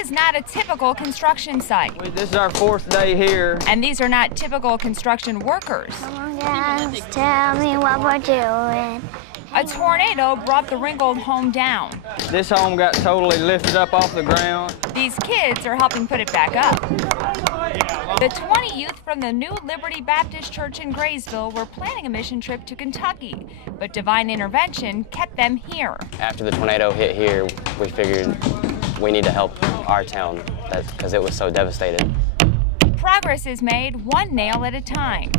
is not a typical construction site. This is our 4th day here. And these are not typical construction workers. Come on, guys, tell me what we're doing. A tornado brought the Ringgold home down. This home got totally lifted up off the ground. These kids are helping put it back up. The 20 youth from the New Liberty Baptist Church in Graysville were planning a mission trip to Kentucky, but divine intervention kept them here. After the tornado hit here, we figured we need to help our town because it was so devastated. Progress is made one nail at a time.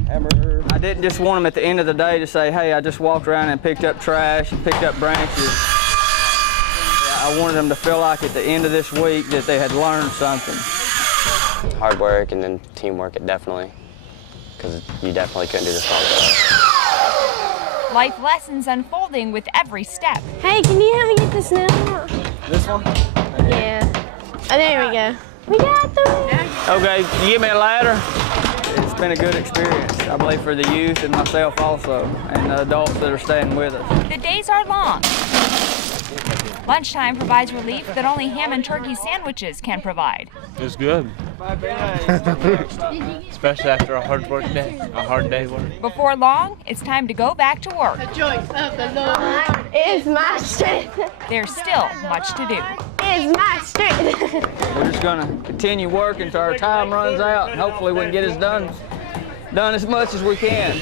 I didn't just want them at the end of the day to say, hey, I just walked around and picked up trash and picked up branches. I wanted them to feel like at the end of this week that they had learned something. Hard work and then teamwork, definitely, because you definitely couldn't do this all alone. Life lessons unfolding with every step. Hey, can you help me get this now? This one? Yeah. Oh, there we go. We got them. Okay, you give me a ladder. It's been a good experience, I believe, for the youth and myself also, and the adults that are staying with us. The days are long. Lunchtime provides relief that only ham and turkey sandwiches can provide. It's good. Especially after a hard work day, a hard day work. Before long, it's time to go back to work. The joy of the Lord is my strength. There's still much to do. Is my strength. We're just gonna continue working until our time runs out, and hopefully we can get it done as much as we can.